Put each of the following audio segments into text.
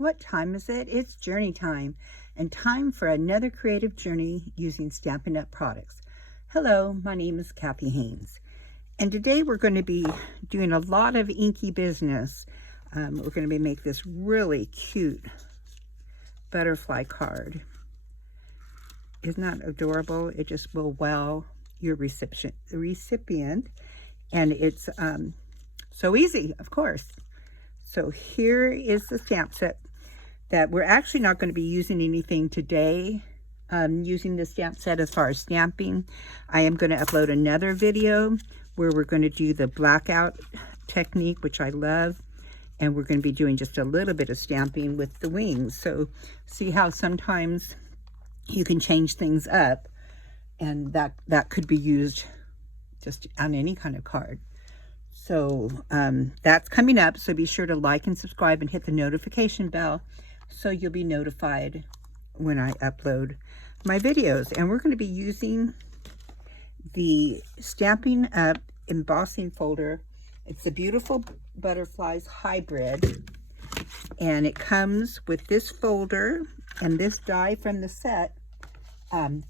What time is it? It's journey time, and time for another creative journey using Stampin' Up! Products. Hello, my name is Kathy Haynes, and today we're going to be doing a lot of inky business. We're going to be make this really cute butterfly card. Isn't that adorable? It just will wow your recipient, and it's so easy, of course. So here is the stamp set that we're actually not going to be using anything today using the stamp set as far as stamping. I am going to upload another video where we're going to do the blackout technique, which I love, and we're going to be doing just a little bit of stamping with the wings. So see how sometimes you can change things up, and that could be used just on any kind of card. So that's coming up, so be sure to like and subscribe and hit the notification bell so you'll be notified when I upload my videos. And we're going to be using the Stampin' Up! Embossing folder. It's a Beautiful Butterflies hybrid, and it comes with this folder, and this die from the set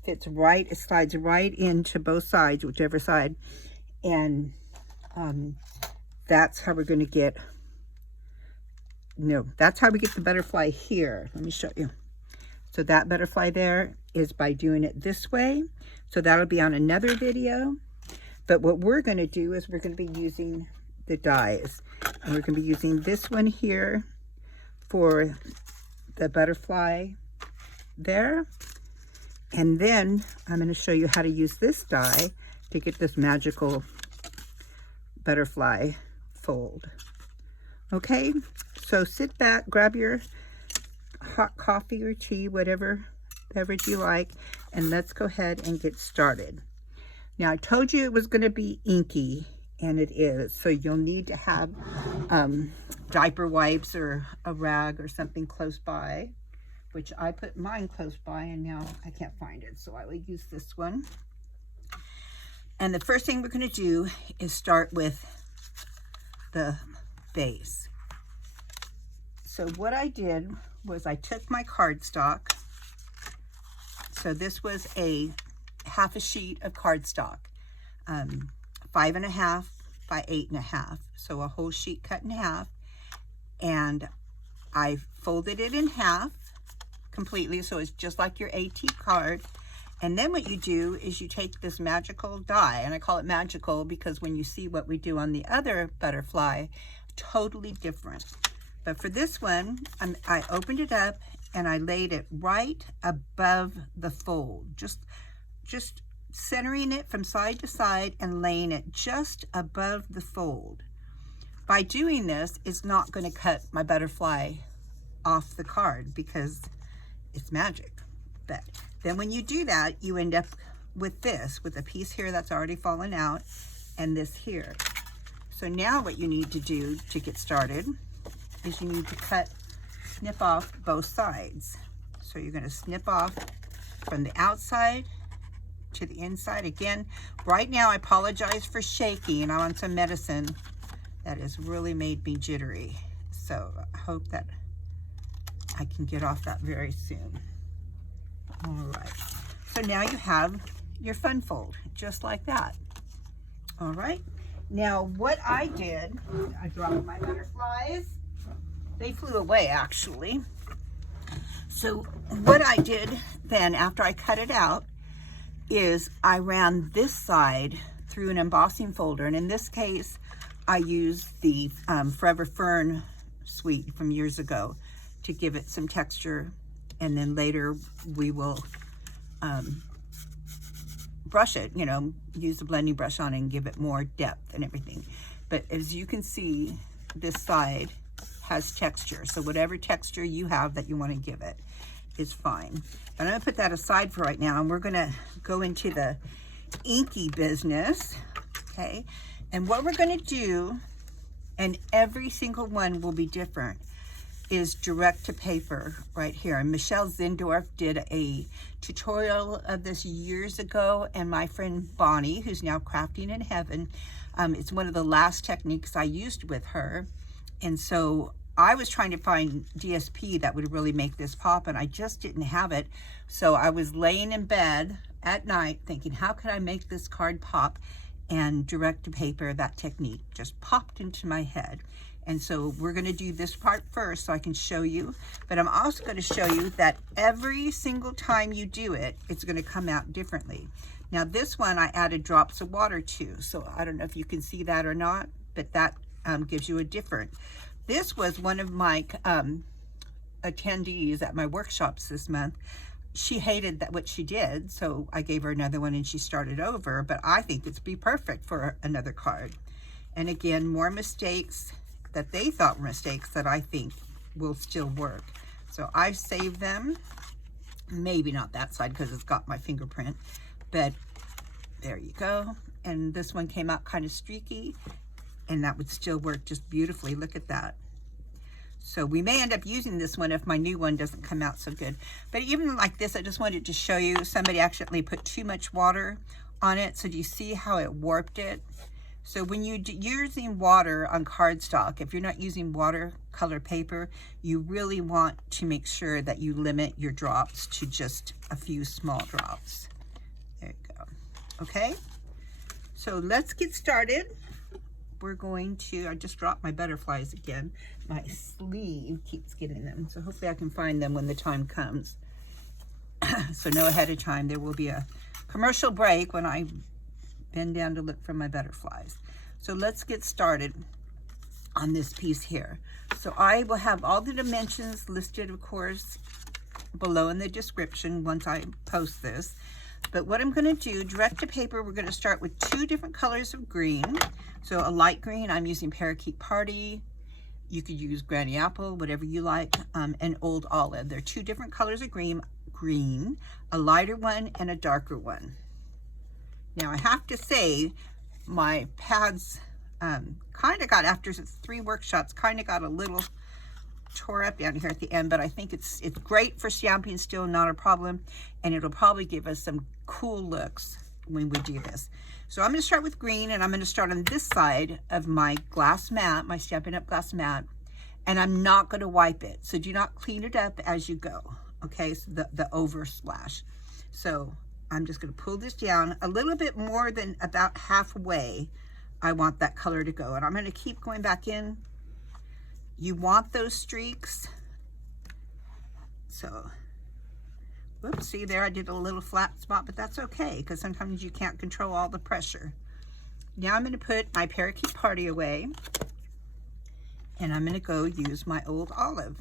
fits right, it slides right into both sides, whichever side, and that's how we're going to get, that's how we get the butterfly here. Let me show you. So that butterfly there is by doing it this way. So that'll be on another video. But what we're going to do is we're going to be using the dies. And we're going to be using this one here for the butterfly there. And then I'm going to show you how to use this die to get this magical butterfly fold. Okay, so sit back, grab your hot coffee or tea, whatever beverage you like, and let's go ahead and get started. Now, I told you it was going to be inky, and it is, so you'll need to have diaper wipes or a rag or something close by, which I put mine close by, and now I can't find it, so I will use this one. And the first thing we're going to do is start with the base. So what I did was I took my cardstock. So this was a half a sheet of cardstock, 5.5 by 8.5. So a whole sheet cut in half. And I folded it in half completely, so it's just like your AT card. And then what you do is you take this magical die, and I call it magical because when you see what we do on the other butterfly, totally different. But for this one, I opened it up and I laid it right above the fold, just centering it from side to side and laying it just above the fold. By doing this, it's not going to cut my butterfly off the card because it's magic. But then when you do that, you end up with this, with a piece here that's already fallen out, and this here. So now what you need to do to get started is you need to snip off both sides. So you're going to snip off from the outside to the inside. Again, right now I apologize for shaking. I'm on some medicine that has really made me jittery. So I hope that I can get off that very soon. All right, so now you have your fun fold, just like that. All right, now what I did, I dropped my butterflies. They flew away, actually. So what I did then, after I cut it out, is I ran this side through an embossing folder. And in this case, I used the Forever Fern suite from years ago to give it some texture. And then later we will brush it, use the blending brush on it and give it more depth and everything. But as you can see, this side has texture. So whatever texture you have that you want to give it is fine. But I'm going to put that aside for right now, and we're going to go into the inky business, okay? And what we're going to do, and every single one will be different, is direct to paper right here. And Michelle Zindorf did a tutorial of this years ago, and my friend Bonnie, who's now crafting in heaven, it's one of the last techniques I used with her. And so I was trying to find DSP that would really make this pop, and I just didn't have it. So I was laying in bed at night thinking, how can I make this card pop? And direct to paper, that technique just popped into my head. And so we're going to do this part first so I can show you. But I'm also going to show you that every single time you do it, it's going to come out differently. Now this one I added drops of water to. So I don't know if you can see that or not, but that gives you a different. This was one of my attendees at my workshops this month. She hated that what she did, so I gave her another one and she started over, but I think it's be perfect for another card. And again, more mistakes that they thought were mistakes that I think will still work. So I've saved them, maybe not that side because it's got my fingerprint, but there you go. And this one came out kind of streaky, and that would still work just beautifully. Look at that. So we may end up using this one if my new one doesn't come out so good. But even like this, I just wanted to show you, somebody accidentally put too much water on it. So do you see how it warped it? So when you're using water on cardstock, if you're not using watercolor paper, you really want to make sure that you limit your drops to just a few small drops. There you go. Okay, so let's get started. We're going to, I just dropped my butterflies again. My sleeve keeps getting them. So hopefully I can find them when the time comes. So know ahead of time, there will be a commercial break when I bend down to look for my butterflies. So let's get started on this piece here. So I will have all the dimensions listed, of course, below in the description once I post this. But what I'm going to do, direct to paper, we're going to start with 2 different colors of green. So a light green, I'm using Parakeet Party. You could use Granny Apple, whatever you like, and Old Olive. They're 2 different colors of green, a lighter one and a darker one. Now I have to say, my pads kind of got, after 3 workshops, kind of got a little tore up down here at the end, but I think it's great for stamping, still not a problem, and it'll probably give us some cool looks when we do this. So I'm going to start with green, and I'm going to start on this side of my glass mat, my Stampin' Up! Glass mat, and I'm not going to wipe it. So do not clean it up as you go, okay? So the over splash. So I'm just going to pull this down a little bit more than about halfway. I want that color to go, and I'm going to keep going back in. You want those streaks. So, whoops, see there, I did a little flat spot, but that's okay, because sometimes you can't control all the pressure. Now I'm going to put my Parakeet Party away, and I'm going to go use my Old Olive.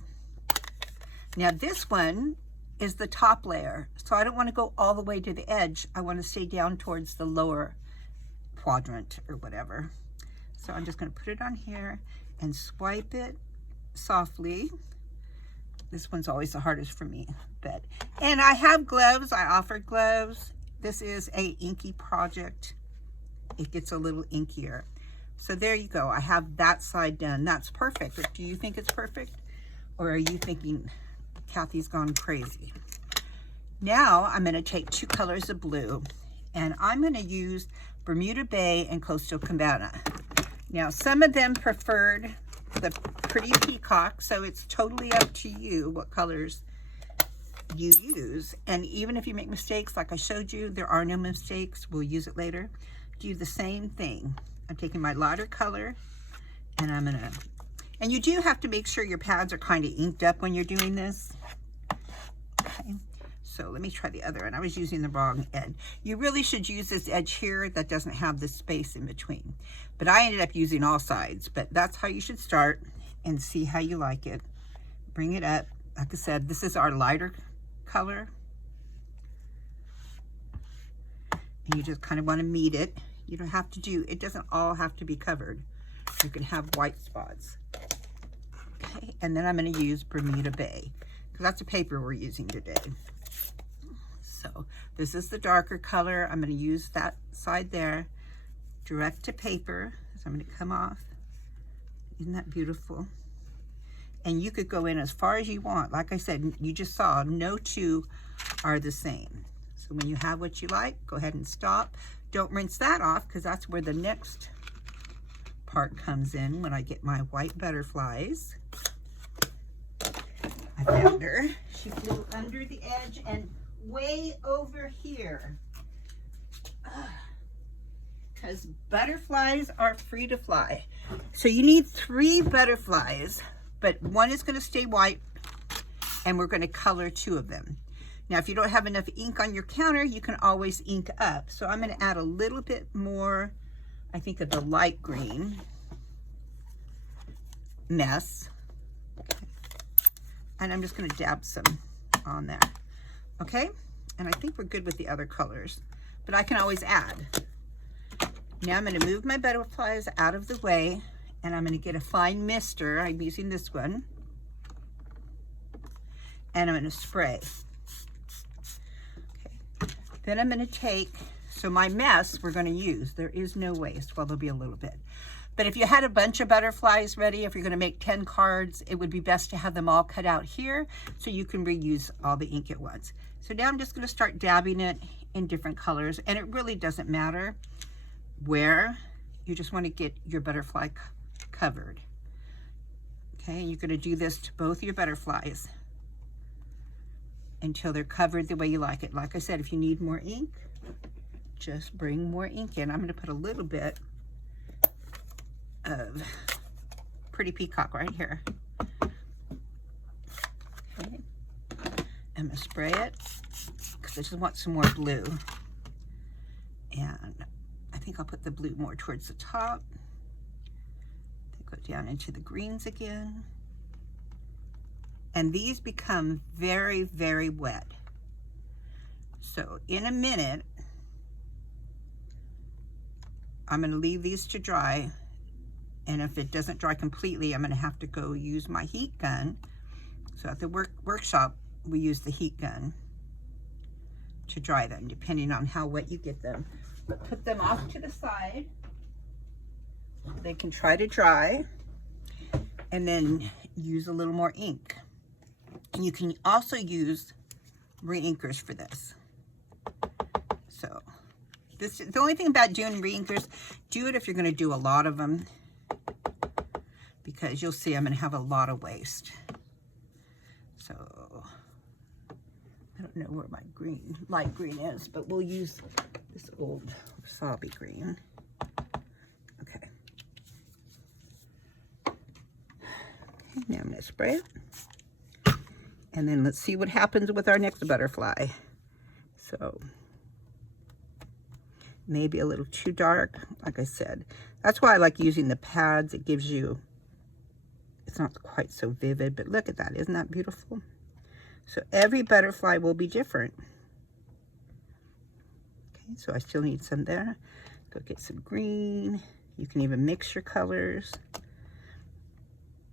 Now this one is the top layer, so I don't want to go all the way to the edge. I want to stay down towards the lower quadrant or whatever. So I'm just going to put it on here and swipe it softly. This one's always the hardest for me, but, and I have gloves. I offered gloves. This is a inky project. It gets a little inkier. So there you go. I have that side done. That's perfect. Do you think it's perfect? Or are you thinking Kathy's gone crazy? Now I'm going to take 2 colors of blue, and I'm going to use Bermuda Bay and Coastal Cabana. Now some of them preferred the Pretty Peacock, so it's totally up to you what colors you use. And even if you make mistakes, like I showed you, there are no mistakes. We'll use it later. Do the same thing. I'm taking my lighter color, and I'm gonna, and you do have to make sure your pads are kind of inked up when you're doing this. Okay, so let me try the other one. I was using the wrong edge. You really should use this edge here that doesn't have the space in between. But I ended up using all sides, but that's how you should start and see how you like it. Bring it up. Like I said, this is our lighter color. And you just kind of want to meet it. You don't have to do, it doesn't all have to be covered. You can have white spots. Okay, and then I'm going to use Bermuda Bay, because that's the paper we're using today. So this is the darker color. I'm going to use that side there. Direct to paper. So I'm going to come off. Isn't that beautiful? And you could go in as far as you want. Like I said, you just saw no 2 are the same. So when you have what you like, go ahead and stop. Don't rinse that off, because that's where the next part comes in when I get my white butterflies. found her. She flew under the edge and way over here. Because butterflies are free to fly. So you need 3 butterflies, but one is going to stay white, and we're going to color 2 of them. Now, if you don't have enough ink on your counter, you can always ink up. So I'm going to add a little bit more, I think, of the light green mess. And I'm just going to dab some on there. Okay? And I think we're good with the other colors, but I can always add. Now I'm going to move my butterflies out of the way, and I'm going to get a fine mister. I'm using this one. And I'm going to spray. Okay. Then I'm going to take, so my mess we're going to use. There is no waste. Well, there'll be a little bit. But if you had a bunch of butterflies ready, if you're going to make 10 cards, it would be best to have them all cut out here so you can reuse all the ink at once. So now I'm just going to start dabbing it in different colors, and it really doesn't matter where. You just want to get your butterfly covered. Okay, you're going to do this to both your butterflies until they're covered the way you like it. Like I said, if you need more ink, just bring more ink in. I'm going to put a little bit of Pretty Peacock right here. Okay. I'm going to spray it because I just want some more blue. And I think I'll put the blue more towards the top. Go down into the greens again. And these become very, very wet. So in a minute, I'm going to leave these to dry. And if it doesn't dry completely, I'm going to have to go use my heat gun. So at the workshop, we use the heat gun to dry them, depending on how wet you get them. But put them off to the side. They can try to dry, and then use a little more ink. And you can also use re-inkers for this. So this is the only thing about doing re-inkers. Do it if you're going to do a lot of them, because you'll see I'm going to have a lot of waste. So I don't know where my green, light green is, but we'll use this old wasabi green. Okay. Okay, now I'm going to spray it. And then let's see what happens with our next butterfly. So maybe a little too dark, like I said. That's why I like using the pads. It gives you, it's not quite so vivid, but look at that. Isn't that beautiful? So every butterfly will be different. Okay, so I still need some there. Go get some green. You can even mix your colors.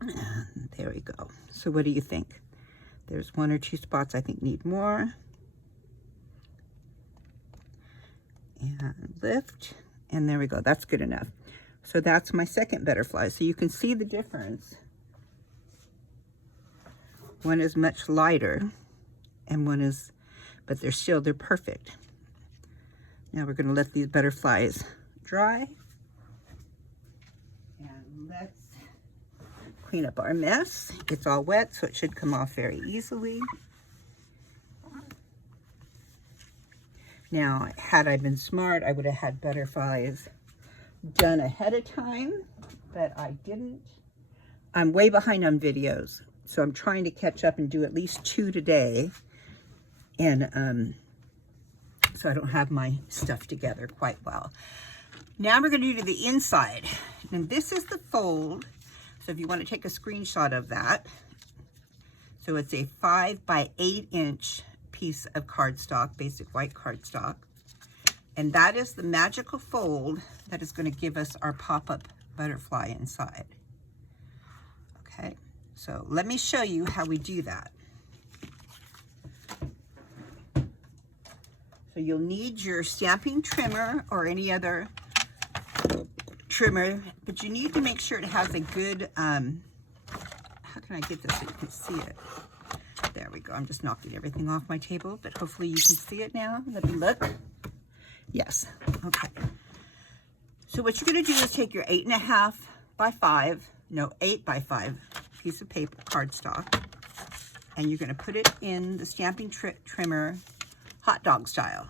And there we go. So what do you think? There's 1 or 2 spots I think need more. And lift. And there we go. That's good enough. So that's my second butterfly. So you can see the difference. One is much lighter and one is, but they're perfect. Now we're going to let these butterflies dry. And let's clean up our mess. It's all wet, so it should come off very easily. Now, had I been smart, I would have had butterflies done ahead of time, but I didn't. I'm way behind on videos, so I'm trying to catch up and do at least 2 today. And so I don't have my stuff together quite well. Now we're going to do the inside. And this is the fold. So if you want to take a screenshot of that. So it's a 5 by 8 inch piece of cardstock, basic white cardstock. And that is the magical fold that is going to give us our pop-up butterfly inside. Okay, so let me show you how we do that. So you'll need your stamping trimmer or any other trimmer, but you need to make sure it has a good, how can I get this so you can see it? There we go. I'm just knocking everything off my table, but hopefully you can see it now. Let me look. Yes. Okay. So what you're going to do is take your 8.5 by 5, no, 8 by 5 piece of paper, cardstock. and you're going to put it in the stamping trimmer hot dog style.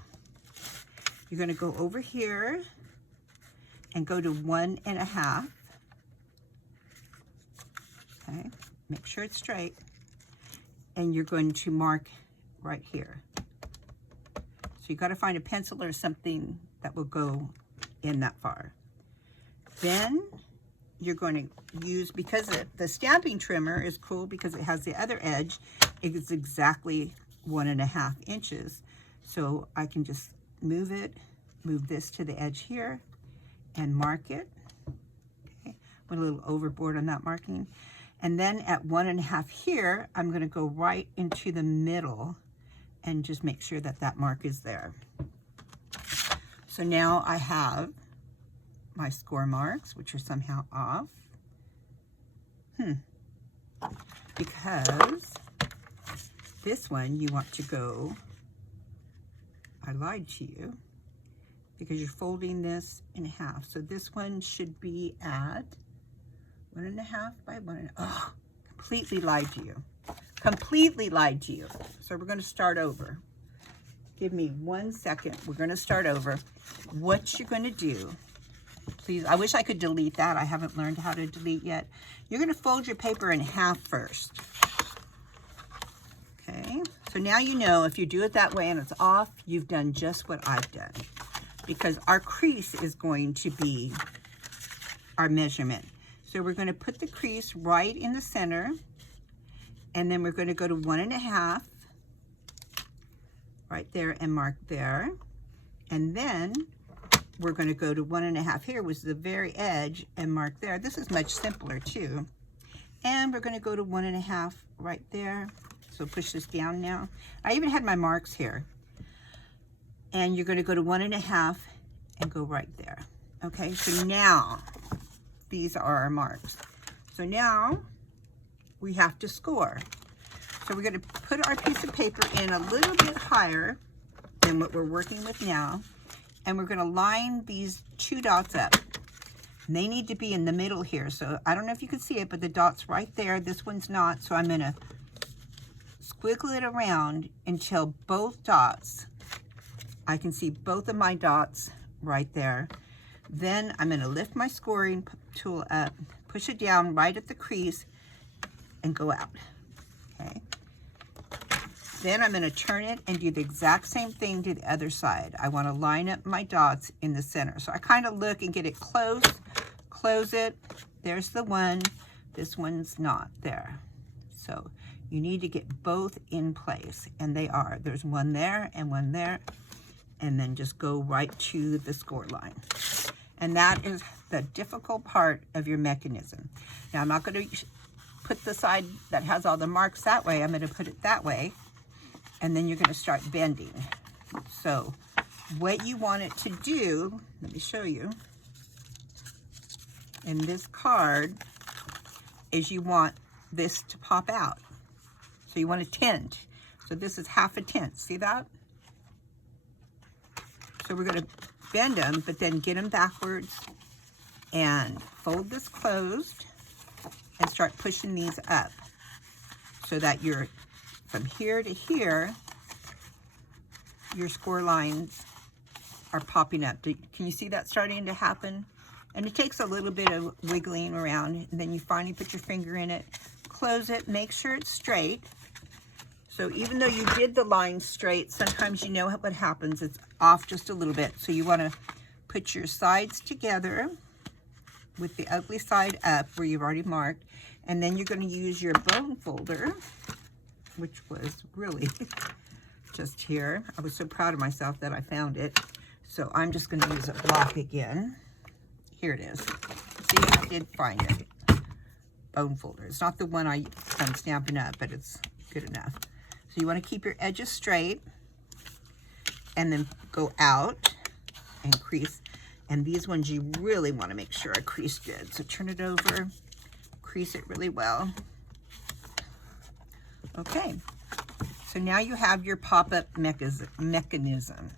You're going to go over here and go to 1.5. Okay, make sure it's straight. And you're going to mark right here. So you got to find a pencil or something that will go in that far. Then you're going to use, because the stamping trimmer is cool because it has the other edge, it's exactly 1.5 inches. So I can just move this to the edge here and mark it. Okay, went a little overboard on that marking. And then at 1.5 here, I'm going to go right into the middle and just make sure that that mark is there. So now I have my score marks, which are somehow off. Because this one you want to go, I lied to you, because you're folding this in half. So this one should be at 1.5 by 1. Oh, completely lied to you. Completely lied to you. So we're going to start over. Give me 1 second. We're going to start over. What you're going to do, please, I wish I could delete that. I haven't learned how to delete yet. You're going to fold your paper in half first. Okay, so now you know if you do it that way and it's off, you've done just what I've done. Because our crease is going to be our measurement. So we're going to put the crease right in the center, and then we're going to go to 1.5 right there and mark there. And then we're going to go to 1.5 here, which is the very edge, and mark there. This is much simpler too. And we're going to go to 1.5 right there. So push this down now. I even had my marks here. And you're going to go to 1.5 and go right there. Okay, so now these are our marks. So now we have to score. So we're going to put our piece of paper in a little bit higher than what we're working with now. And we're going to line these 2 dots up. And they need to be in the middle here. So I don't know if you can see it, but the dot's right there. This one's not. So I'm going to squiggle it around until both dots, I can see both of my dots right there. Then I'm going to lift my scoring tool up, push it down right at the crease, and go out. Okay. Then I'm going to turn it and do the exact same thing to the other side. I want to line up my dots in the center. So I kind of look and get it close, close it. There's the one. This one's not there. So you need to get both in place, and they are. There's one there and one there. And then just go right to the score line. And that is the difficult part of your mechanism. Now I'm not going to put the side that has all the marks that way. I'm going to put it that way. And then you're going to start bending. So what you want it to do, let me show you, in this card, is you want this to pop out. So you want a tint. So this is half a tint. See that? So we're going to bend them, but then get them backwards and fold this closed and start pushing these up so that you're from here to here, your score lines are popping up. Can you see that starting to happen? And it takes a little bit of wiggling around, and then you finally put your finger in it, close it, make sure it's straight. So even though you did the line straight, sometimes you know what happens. It's off just a little bit. So you want to put your sides together with the ugly side up where you've already marked. And then you're going to use your bone folder, which was really just here. I was so proud of myself that I found it. So I'm just going to use a block again. Here it is. See, I did find it. Bone folder. It's not the one I'm Stampin' Up, but it's good enough. So you want to keep your edges straight and then go out and crease. And these ones you really want to make sure are creased good. So turn it over, crease it really well. Okay, so now you have your pop-up mechanism.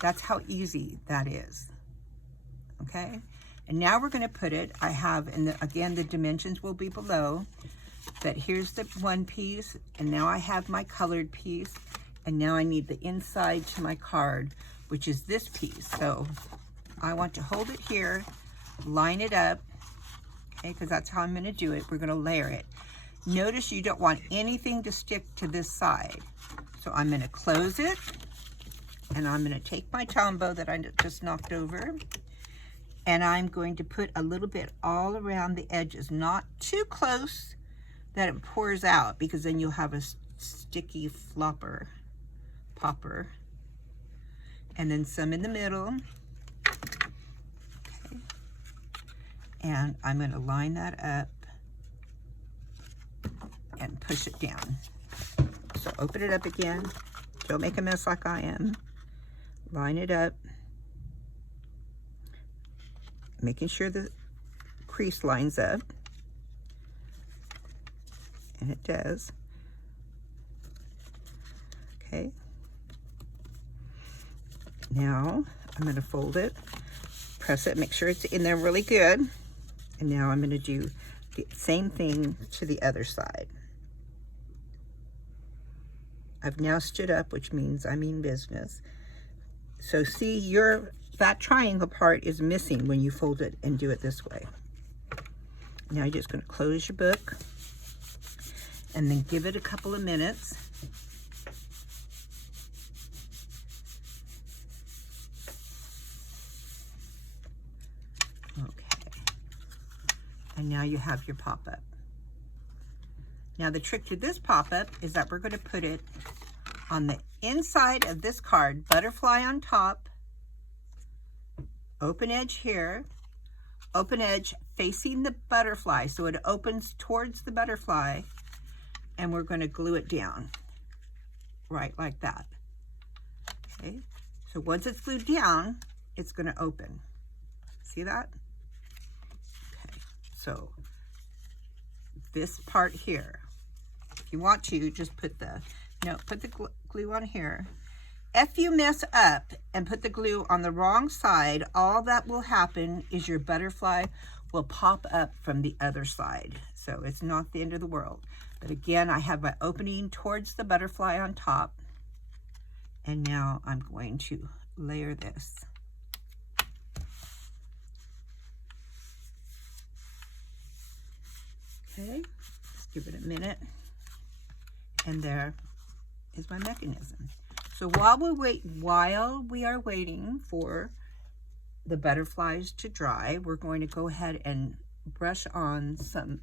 That's how easy that is. Okay, and now we're going to put it, I have, and again, the dimensions will be below. But here's the one piece, and now I have my colored piece, and now I need the inside to my card, which is this piece. So I want to hold it here, line it up, okay, because that's how I'm going to do it. We're going to layer it. Notice you don't want anything to stick to this side. So I'm going to close it, and I'm going to take my tombow that I just knocked over, and I'm going to put a little bit all around the edges, not too close that it pours out, because then you'll have a sticky popper, and then some in the middle. Okay. And I'm going to line that up and push it down. So open it up again. Don't make a mess like I am. Line it up, making sure the crease lines up. And it does. Okay. Now I'm going to fold it, press it, make sure it's in there really good. And now I'm going to do the same thing to the other side. I've now stood up, which means I mean business. So see, that triangle part is missing when you fold it and do it this way. Now you're just going to close your book and then give it a couple of minutes. Okay. And now you have your pop-up. Now the trick to this pop-up is that we're going to put it on the inside of this card, butterfly on top, open edge here, open edge facing the butterfly, so it opens towards the butterfly, and we're going to glue it down, right like that. Okay, so once it's glued down, it's going to open. See that? Okay, so this part here, if you want to, just put the glue on here. If you mess up and put the glue on the wrong side, all that will happen is your butterfly will pop up from the other side. So it's not the end of the world. But again, I have my opening towards the butterfly on top. And now I'm going to layer this. Okay, just give it a minute. And there is my mechanism. So while we are waiting for the butterflies to dry, we're going to go ahead and brush on some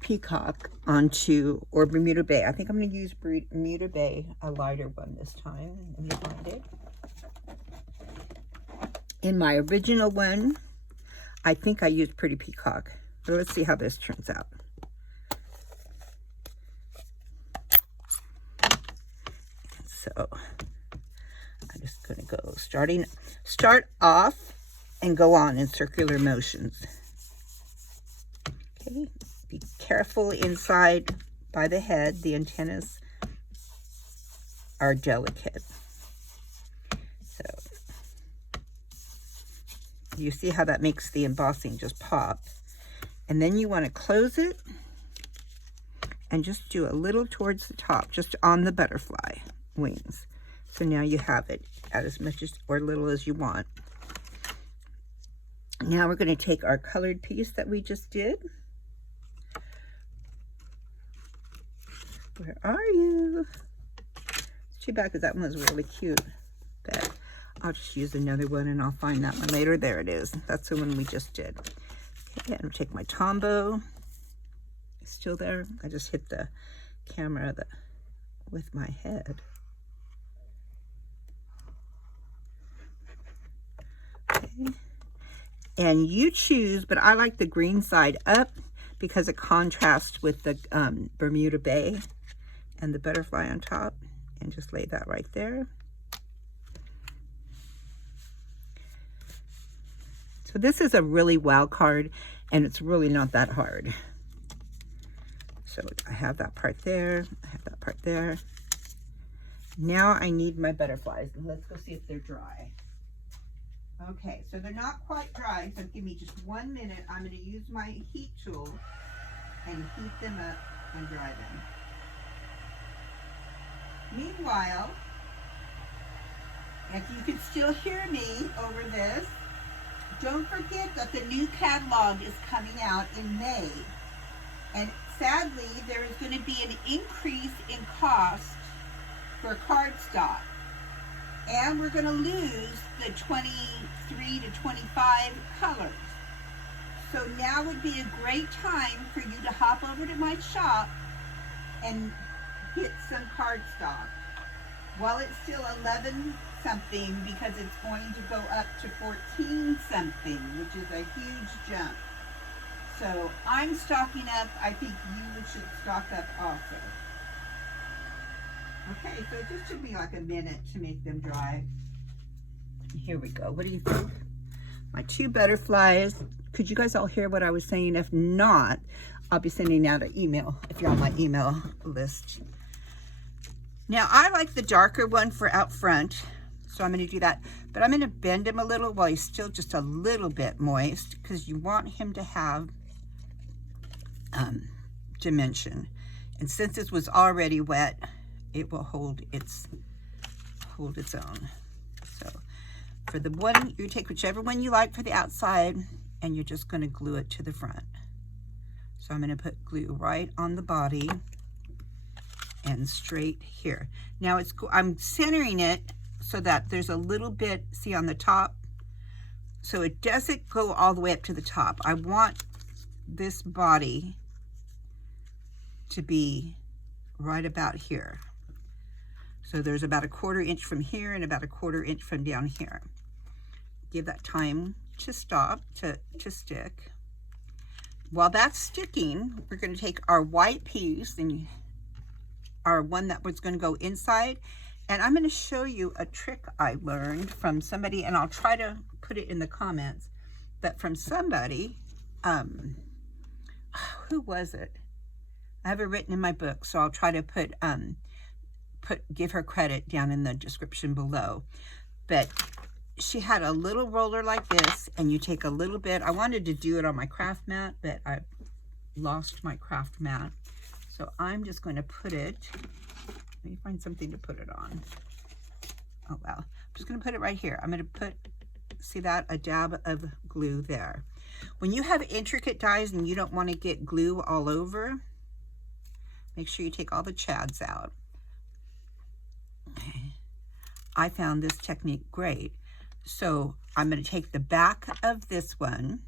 peacock onto, or Bermuda Bay. I think I'm going to use Bermuda Bay, a lighter one this time. Let me find it. In my original one, I think I used Pretty Peacock. But let's see how this turns out. So I'm just going to go start off and go on in circular motions. Okay, be careful inside by the head. The antennas are delicate. So you see how that makes the embossing just pop. And then you want to close it and just do a little towards the top, just on the butterfly wings. So now you have it at as much as or little as you want. Now we're going to take our colored piece that we just did. Where are you? It's too bad because that one was really cute. But I'll just use another one and I'll find that one later. There it is. That's the one we just did. Okay, I'm going to take my tombow. It's still there. I just hit the camera with my head. Okay. And you choose, but I like the green side up because it contrasts with the Bermuda Bay and the butterfly on top. And just lay that right there. So this is a really wild card, and it's really not that hard. So I have that part there. I have that part there. Now I need my butterflies. And let's go see if they're dry. Okay, so they're not quite dry, so give me just 1 minute. I'm going to use my heat tool and heat them up and dry them. Meanwhile, if you can still hear me over this, don't forget that the new catalog is coming out in May. And sadly, there is going to be an increase in cost for cardstock. And we're going to lose the 23 to 25 colors. So now would be a great time for you to hop over to my shop and get some cardstock. While it's still 11 something, because it's going to go up to 14 something, which is a huge jump. So I'm stocking up. I think you should stock up also. Okay, so it just took me like a minute to make them dry. Here we go. What do you think? My 2 butterflies. Could you guys all hear what I was saying? If not, I'll be sending out an email if you're on my email list. Now, I like the darker one for out front, so I'm going to do that. But I'm going to bend him a little while he's still just a little bit moist, because you want him to have dimension. And since this was already wet, it will hold its own. So for the one, you take whichever one you like for the outside, and you're just going to glue it to the front. So I'm going to put glue right on the body and straight here. Now I'm centering it so that there's a little bit, see on the top, so it doesn't go all the way up to the top. I want this body to be right about here. So there's about a 1/4 inch from here and about a 1/4 inch from down here. Give that time to stop, to stick. While that's sticking, we're going to take our white piece, and our one that was going to go inside, and I'm going to show you a trick I learned from somebody, and I'll try to put it in the comments, but from somebody, who was it? I have it written in my book, so I'll try to give her credit down in the description below. But she had a little roller like this, and you take a little bit. I wanted to do it on my craft mat, but I lost my craft mat. So I'm just going to put it, let me find something to put it on. Oh, wow. I'm just going to put it right here. I'm going to put, see that? A dab of glue there. When you have intricate dies and you don't want to get glue all over, make sure you take all the chads out. I found this technique great. So I'm going to take the back of this one,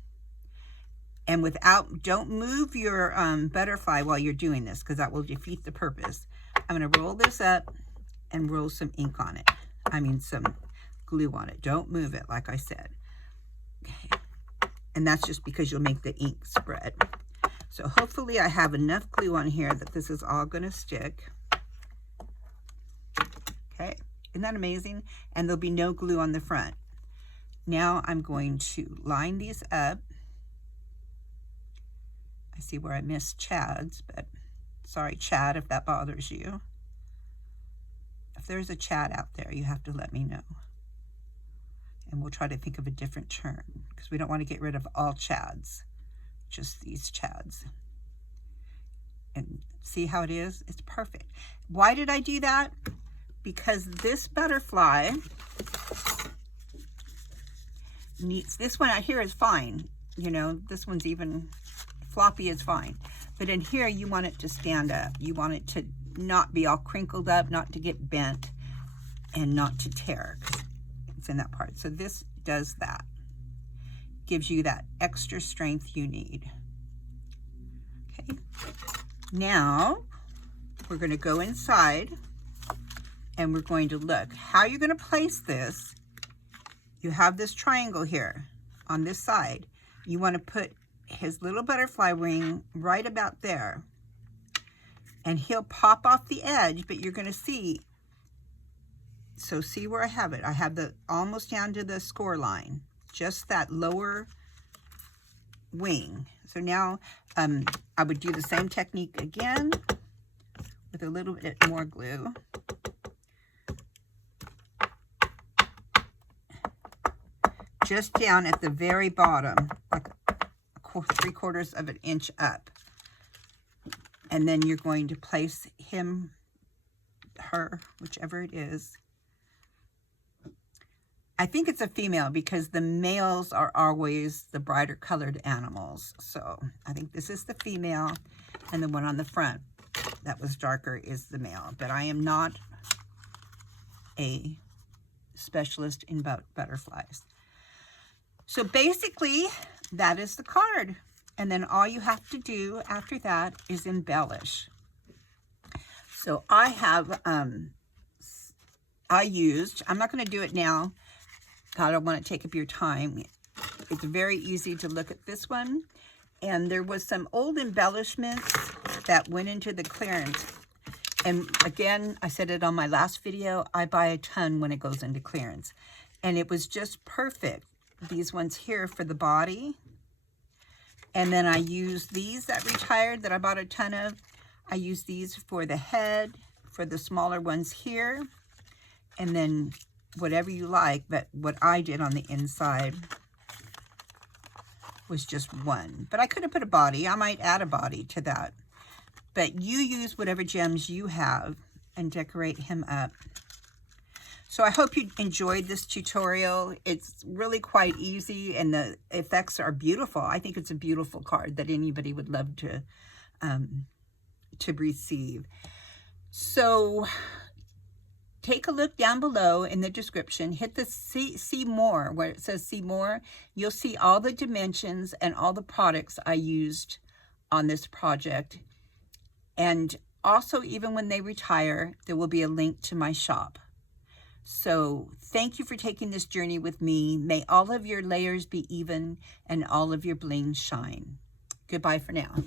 and don't move your butterfly while you're doing this, because that will defeat the purpose. I'm going to roll this up and roll some ink on it. I mean some glue on it. Don't move it, like I said. Okay. And that's just because you'll make the ink spread. So hopefully I have enough glue on here that this is all going to stick. Okay, isn't that amazing? And there'll be no glue on the front. Now I'm going to line these up. I see where I missed chads, but sorry, Chad, if that bothers you. If there's a Chad out there, you have to let me know. And we'll try to think of a different term, because we don't want to get rid of all Chads, just these Chads. And see how it is? It's perfect. Why did I do that? Because this butterfly needs, this one out here is fine. You know, this one's even floppy is fine. But in here, you want it to stand up. You want it to not be all crinkled up, not to get bent, and not to tear. It's in that part. So this does that. Gives you that extra strength you need. Okay. Now, we're going to go inside, and we're going to look. How you're going to place this, you have this triangle here on this side. You want to put his little butterfly wing right about there, and he'll pop off the edge, but you're going to see, so see where I have it. I have the almost down to the score line, just that lower wing. So now I would do the same technique again with a little bit more glue. Just down at the very bottom, like 3/4 of an inch up. And then you're going to place him, her, whichever it is. I think it's a female because the males are always the brighter colored animals. So I think this is the female, and the one on the front that was darker is the male. But I am not a specialist in butterflies. So basically, that is the card. And then all you have to do after that is embellish. So I have, I'm not going to do it now. I don't want to take up your time. It's very easy to look at this one. And there was some old embellishments that went into the clearance. And again, I said it on my last video, I buy a ton when it goes into clearance. And it was just perfect. These ones here for the body. And then I use these that retired that I bought a ton of. I use these for the head, for the smaller ones here. And then whatever you like, but what I did on the inside was just one. But I could have put a body. I might add a body to that. But you use whatever gems you have and decorate him up. So I hope you enjoyed this tutorial. It's really quite easy and the effects are beautiful. I think it's a beautiful card that anybody would love to receive. So take a look down below in the description. Hit the see more, where it says see more. You'll see all the dimensions and all the products I used on this project. And also, even when they retire, there will be a link to my shop. So thank you for taking this journey with me. May all of your layers be even and all of your bling shine. Goodbye for now.